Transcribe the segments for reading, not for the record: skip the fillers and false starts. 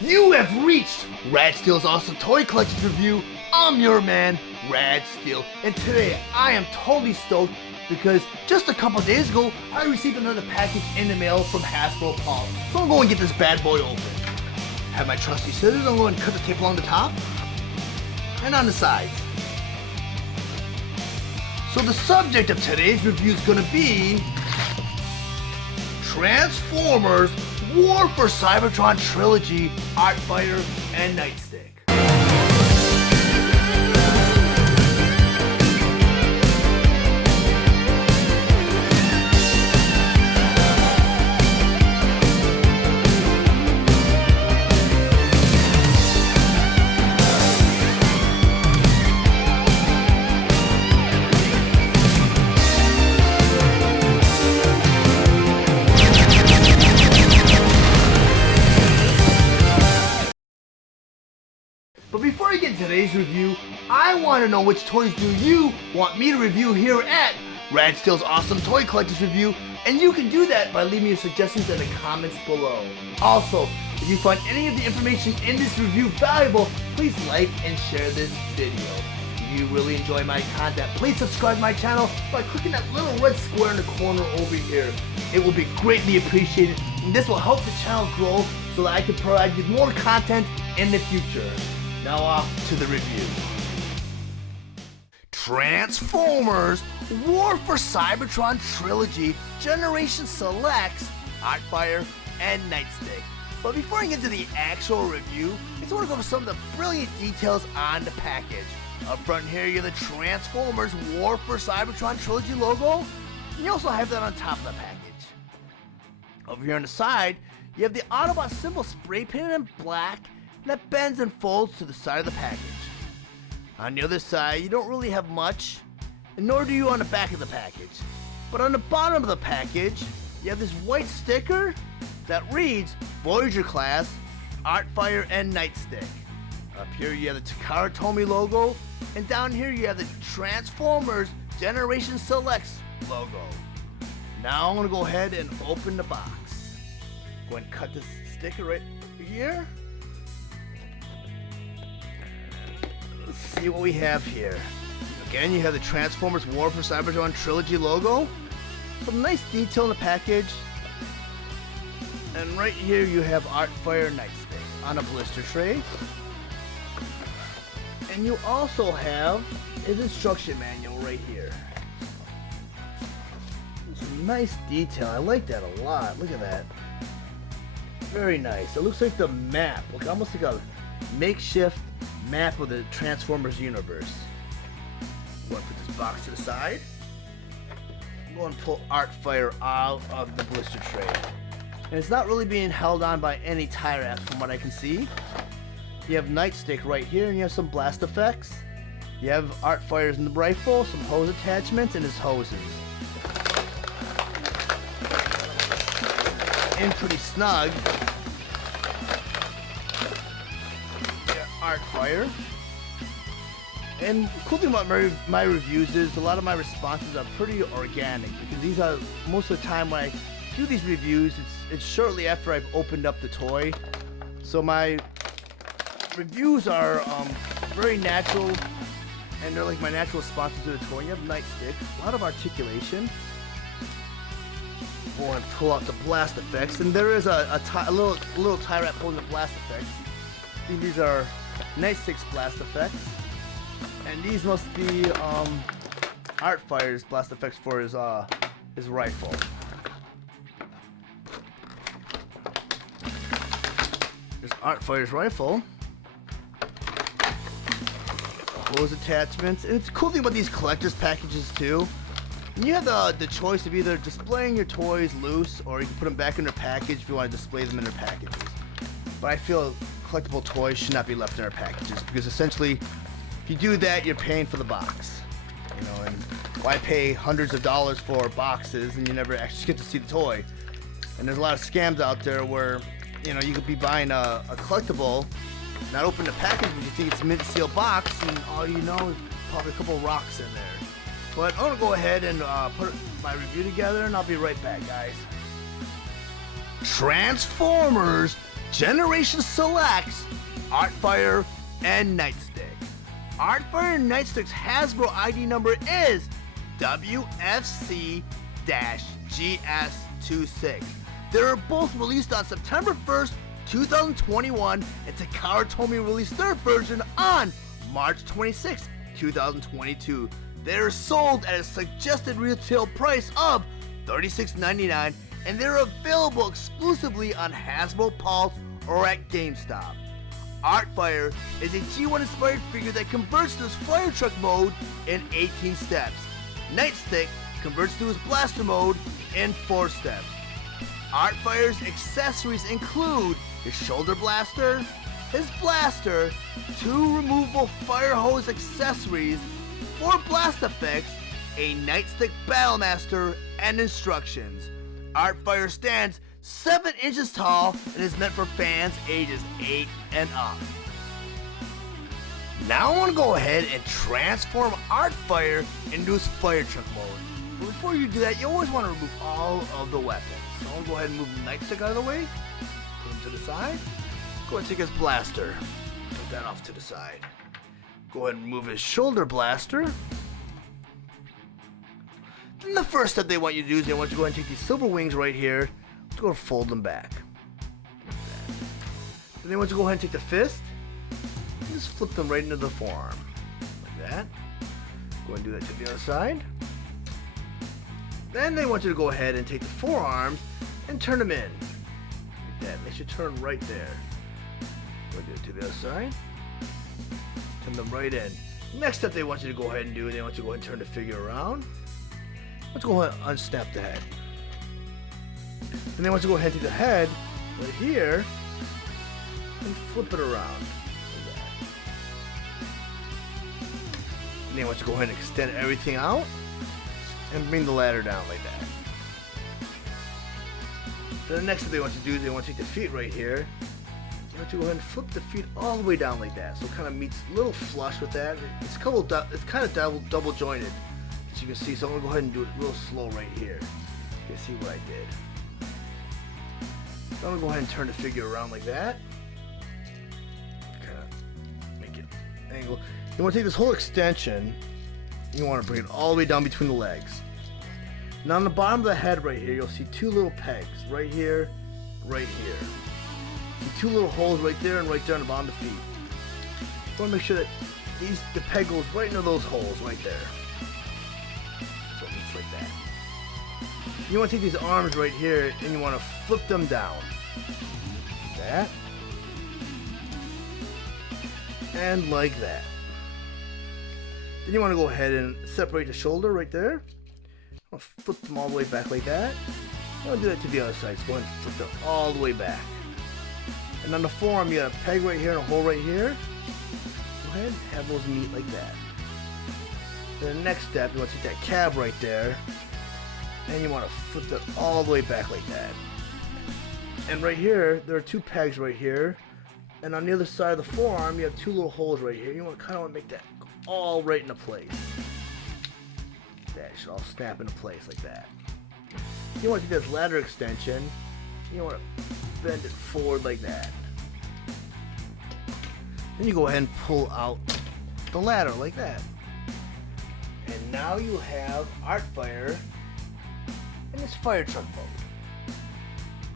You have reached Rad Steele's Awesome Toy Collector's Review. I'm your man, Rad Steele, and today I am totally stoked because just a couple days ago I received another package in the mail from Hasbro Pulse. So I'm going to get this bad boy open. Have my trusty scissors. I'm going to cut the tape along the top and on the sides. So the subject of today's review is going to be Transformers War for Cybertron Trilogy, Artfire and Nightstick. But before I get into today's review, I want to know which toys do you want me to review here at Rad Steele's Awesome Toy Collector's Review, and you can do that by leaving your suggestions in the comments below. Also, if you find any of the information in this review valuable, please like and share this video. If you really enjoy my content, please subscribe to my channel by clicking that little red square in the corner over here. It will be greatly appreciated, and this will help the channel grow so that I can provide you more content in the future. Now off to the review. Transformers War for Cybertron Trilogy Generation Selects Artfire and Nightstick. But before I get to the actual review, I just want to go over some of the brilliant details on the package. Up front here, you have the Transformers War for Cybertron Trilogy logo, and you also have that on top of the package. Over here on the side, you have the Autobot symbol spray painted in black that bends and folds to the side of the package. On the other side, you don't really have much, and nor do you on the back of the package. But on the bottom of the package, you have this white sticker that reads Voyager class, Artfire and Nightstick. Up here you have the Takara Tomy logo, and down here you have the Transformers Generation Selects logo. Now I'm going to go ahead and open the box. Go ahead and cut this sticker right here. Let's see what we have here. Again, you have the Transformers War for Cybertron Trilogy logo. Some nice detail in the package. And right here you have Artfire Nightstick on a blister tray. And you also have an instruction manual right here. Some nice detail. I like that a lot. Look at that. Very nice. It looks like the map. Look, almost like a makeshift map of the Transformers universe. I'm going to put this box to the side. I'm going to pull Artfire out of the blister tray. And it's not really being held on by any tie wraps from what I can see. You have Nightstick right here, and you have some blast effects. You have Artfire's in the rifle, some hose attachments, and his hoses. In pretty snug. Artfire. And the cool thing about my reviews is a lot of my responses are pretty organic, because these are most of the time when I do these reviews, it's shortly after I've opened up the toy. So my reviews are very natural, and they're like my natural responses to the toy. You have Nightstick, a lot of articulation. Go and pull out the blast effects, and there is a little tie wrap holding the blast effects. I think these are Nightstick's blast effects, and these must be Artfire's blast effects for his rifle. There's Artfire's rifle. Hose attachments, and it's a cool thing about these collector's packages too. You have the choice of either displaying your toys loose, or you can put them back in their package if you want to display them in their packages. But I feel collectible toys should not be left in their packages, because essentially, if you do that, you're paying for the box. You know, and why pay hundreds of dollars for boxes and you never actually get to see the toy? And there's a lot of scams out there where, you know, you could be buying a collectible, not open the package, but you think it's a mint seal box, and all you know is probably a couple rocks in there. But I'm gonna go ahead and put my review together, and I'll be right back, guys. Transformers Generation selects Artfire and Nightstick. Artfire and Nightstick's Hasbro ID number is WFC-GS26. They were both released on September 1st, 2021, and Takara Tomy released their version on March 26, 2022. They are sold at a suggested retail price of $36.99, and they're available exclusively on Hasbro Pulse or at GameStop. Artfire is a G1 inspired figure that converts to his fire truck mode in 18 steps. Nightstick converts to his blaster mode in 4 steps. Artfire's accessories include his shoulder blaster, his blaster, 2 removable fire hose accessories, 4 blast effects, a Nightstick Battlemaster, and instructions. Artfire stands 7 inches tall and is meant for fans ages 8 and up. Now I want to go ahead and transform Artfire into his fire truck mode. But before you do that, you always want to remove all of the weapons. So I'm going to go ahead and move the Nightstick out of the way, put him to the side. Go ahead and take his blaster, put that off to the side. Go ahead and remove his shoulder blaster. Then the first step they want you to do is they want you to go ahead and take these silver wings right here. Let's go and fold them back. Then they want you to go ahead and take the fist and just flip them right into the forearm. Like that. Go ahead and do that to the other side. Then they want you to go ahead and take the forearms and turn them in. Like that. They should turn right there. Go ahead and do it to the other side. Turn them right in. Next step they want you to go ahead and do, they want you to go ahead and turn the figure around. Let's go ahead and unsnap the head. Then they want you to go ahead and take the head right here and flip it around. Like that. And they want you to go ahead and extend everything out and bring the ladder down like that. Then the next thing they want you to do is they want you to take the feet right here. They want you to go ahead and flip the feet all the way down like that, so it kind of meets a little flush with that. It's kind of double jointed, as you can see. So I'm gonna go ahead and do it real slow right here. You can see what I did. So I'm gonna go ahead and turn the figure around like that. Kind of make it angle. You want to take this whole extension. You want to bring it all the way down between the legs. Now on the bottom of the head right here, you'll see 2 little pegs right here, right here. See 2 little holes right there and right there on the bottom of the feet. You want to make sure that the peg goes right into those holes right there. So it's like that. You want to take these arms right here and you want to flip them down. Like that. And like that. Then you want to go ahead and separate the shoulder right there. I'll flip them all the way back like that. I'm going to do that to the other side. So go ahead and flip them all the way back. And on the forearm, you got a peg right here and a hole right here. Go ahead and have those meet like that. Then the next step, you want to take that cab right there. And you want to flip it all the way back like that. And right here, there are 2 pegs right here. And on the other side of the forearm, you have 2 little holes right here. You want to kind of make that all right into place. That should all snap into place like that. You want to do this ladder extension. You want to bend it forward like that. Then you go ahead and pull out the ladder like that. And now you have Artfire in his fire truck mode.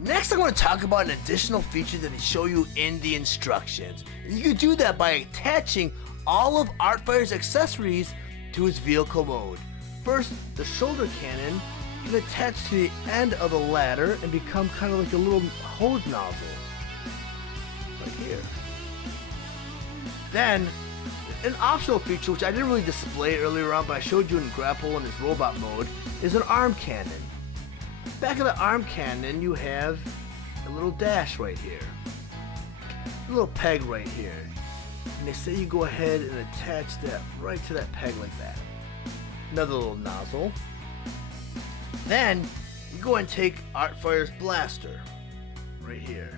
Next, I'm going to talk about an additional feature that they show you in the instructions. You can do that by attaching all of Artfire's accessories to his vehicle mode. First, the shoulder cannon can attach to the end of the ladder and become kind of like a little hose nozzle. Right here. Then, an optional feature, which I didn't really display earlier on, but I showed you in Grapple in his robot mode, is an arm cannon. Back of the arm cannon, you have a little dash right here. A little peg right here. And they say you go ahead and attach that right to that peg like that. Another little nozzle. Then, you go and take Artfire's blaster. Right here.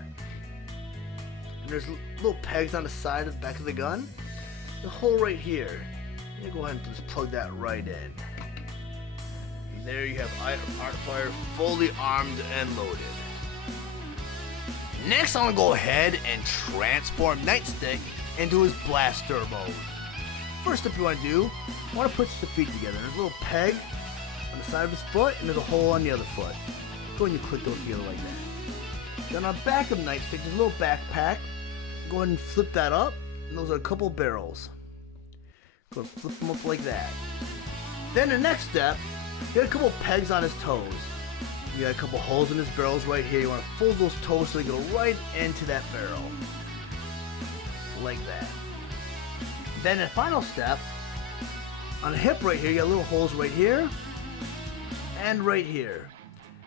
And there's little pegs on the side of the back of the gun. The hole right here. You go ahead and just plug that right in. And there you have Artfire fully armed and loaded. Next, I'm gonna go ahead and transform Nightstick into his blaster mode. First step you wanna do, you wanna put the feet together. There's a little peg on the side of his foot, and there's a hole on the other foot. Go ahead and you click those together like that. Then on the back of Nightstick, there's a little backpack. Go ahead and flip that up, and those are a couple barrels. Go ahead and flip them up like that. Then the next step, get a couple pegs on his toes. You got a couple holes in his barrels right here. You want to fold those toes so they go right into that barrel. Like that. Then the final step, on the hip right here, you got little holes right here and right here.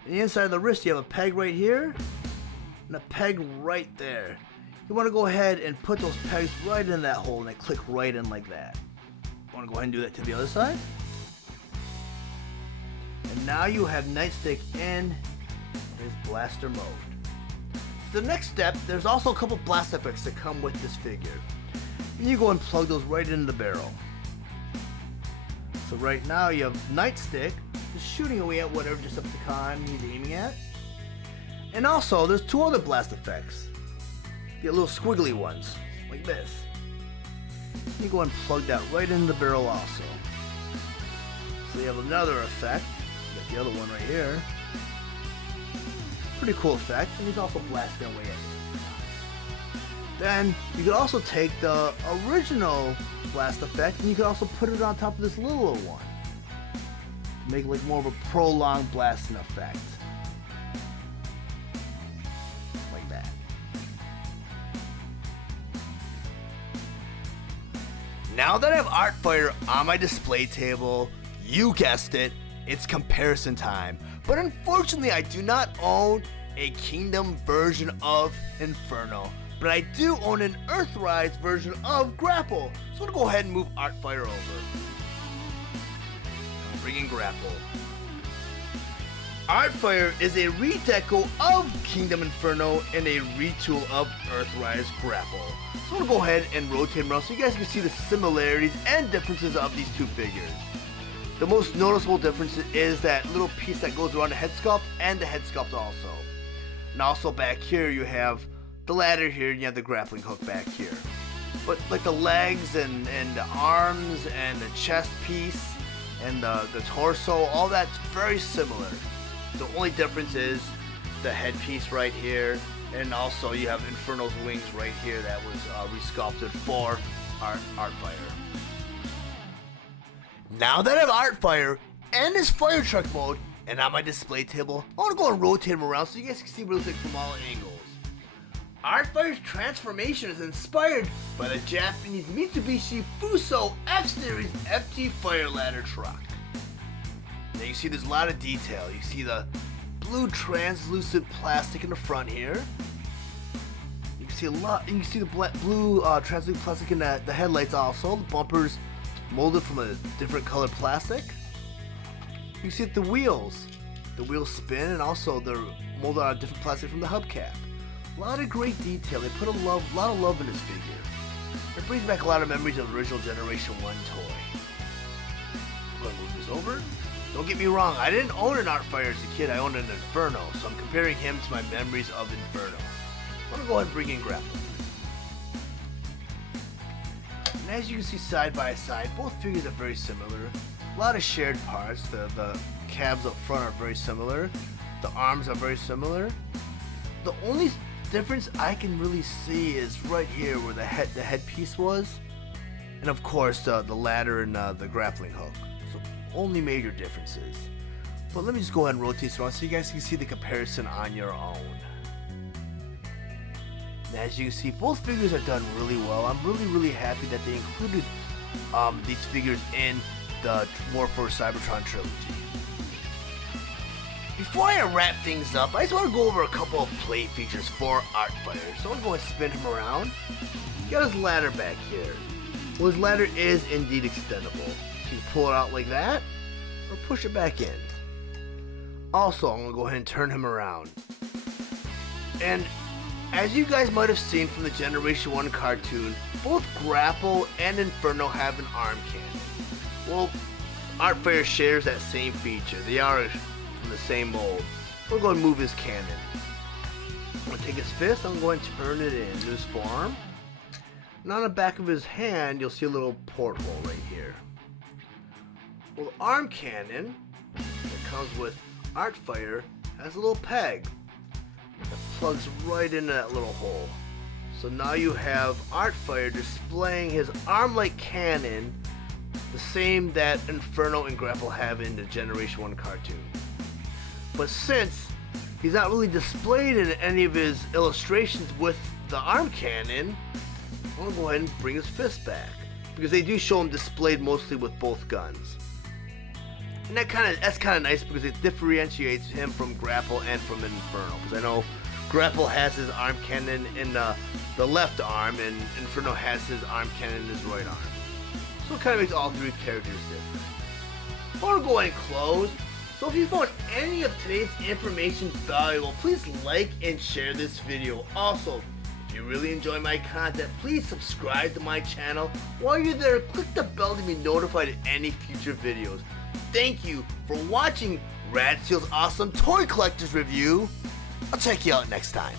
On the inside of the wrist, you have a peg right here and a peg right there. You want to go ahead and put those pegs right in that hole and they click right in like that. You want to go ahead and do that to the other side. And now you have Nightstick in his blaster mode. The next step, there's also a couple blast effects that come with this figure. And you go and plug those right into the barrel. So right now you have Nightstick just shooting away at whatever Decepticon he's aiming at. And also there's two other blast effects. You get little squiggly ones, like this. You go and plug that right into the barrel also. So you have another effect. You got the other one right here. Pretty cool effect, and he's also blasting away at it. Then you could also take the original blast effect and you could also put it on top of this little one to make like more of a prolonged blasting effect. Like that. Now that I have Artfire on my display table, you guessed it, it's comparison time. But unfortunately, I do not own a Kingdom version of Inferno. But I do own an Earthrise version of Grapple. So I'm going to go ahead and move Artfire over. I'll bring in Grapple. Artfire is a redeco of Kingdom Inferno and a retool of Earthrise Grapple. So I'm going to go ahead and rotate him around so you guys can see the similarities and differences of these two figures. The most noticeable difference is that little piece that goes around the head sculpt and the head sculpt also. And also back here you have the ladder here and you have the grappling hook back here. But like the legs and the arms and the chest piece and the torso, all that's very similar. The only difference is the headpiece right here, and also you have Inferno's wings right here that was resculpted for Artfire. Now that I have Artfire and his fire truck mode and on my display table, I want to go and rotate him around so you guys can see what it looks like from all angles. Artfire's transformation is inspired by the Japanese Mitsubishi Fuso F-Series FT Fire Ladder truck. Now you see there's a lot of detail. You see the blue translucent plastic in the front here. You can see a lot. You can see the blue translucent plastic in the headlights also. The bumpers molded from a different colored plastic. You can see that the wheels spin, and also they're molded out of different plastic from the hubcap. A lot of great detail. They put a lot of love in this figure. It brings back a lot of memories of the original Generation 1 toy. I'm gonna move this over. Don't get me wrong, I didn't own an Artfire as a kid, I owned an Inferno, so I'm comparing him to my memories of Inferno. I'm gonna go ahead and bring in Grapple. And as you can see side by side, both figures are very similar. A lot of shared parts. The cabs up front are very similar. The arms are very similar. The only difference I can really see is right here where the headpiece was. And of course the ladder and the grappling hook. So only major differences. But let me just go ahead and rotate this around so you guys can see the comparison on your own. And as you can see, both figures are done really well. I'm really happy that they included these figures in the War for Cybertron trilogy. Before I wrap things up, I just want to go over a couple of play features for Artfire. So I'm going to spin him around. He got his ladder back here. Well, his ladder is indeed extendable. So you can pull it out like that, or push it back in. Also, I'm going to go ahead and turn him around. And as you guys might have seen from the Generation 1 cartoon, both Grapple and Inferno have an arm cannon. Well, Artfire shares that same feature. They are from the same mold. We're going to move his cannon. I'm going to going to take his fist, I'm going to turn it into his forearm. And on the back of his hand, you'll see a little porthole right here. Well, the arm cannon that comes with Artfire has a little peg that plugs right into that little hole. So now you have Artfire displaying his arm-like cannon, the same that Inferno and Grapple have in the Generation 1 cartoon. But since he's not really displayed in any of his illustrations with the arm cannon, I'm going to go ahead and bring his fist back, because they do show him displayed mostly with both guns. And that's kind of nice, because it differentiates him from Grapple and from Inferno. Because I know Grapple has his arm cannon in the left arm, and Inferno has his arm cannon in his right arm. So it kind of makes all three characters different. I want to go ahead and close. So if you found any of today's information valuable, please like and share this video. Also, if you really enjoy my content, please subscribe to my channel. While you're there, click the bell to be notified of any future videos. Thank you for watching Rad Steele's awesome toy collectors review. I'll check you out next time.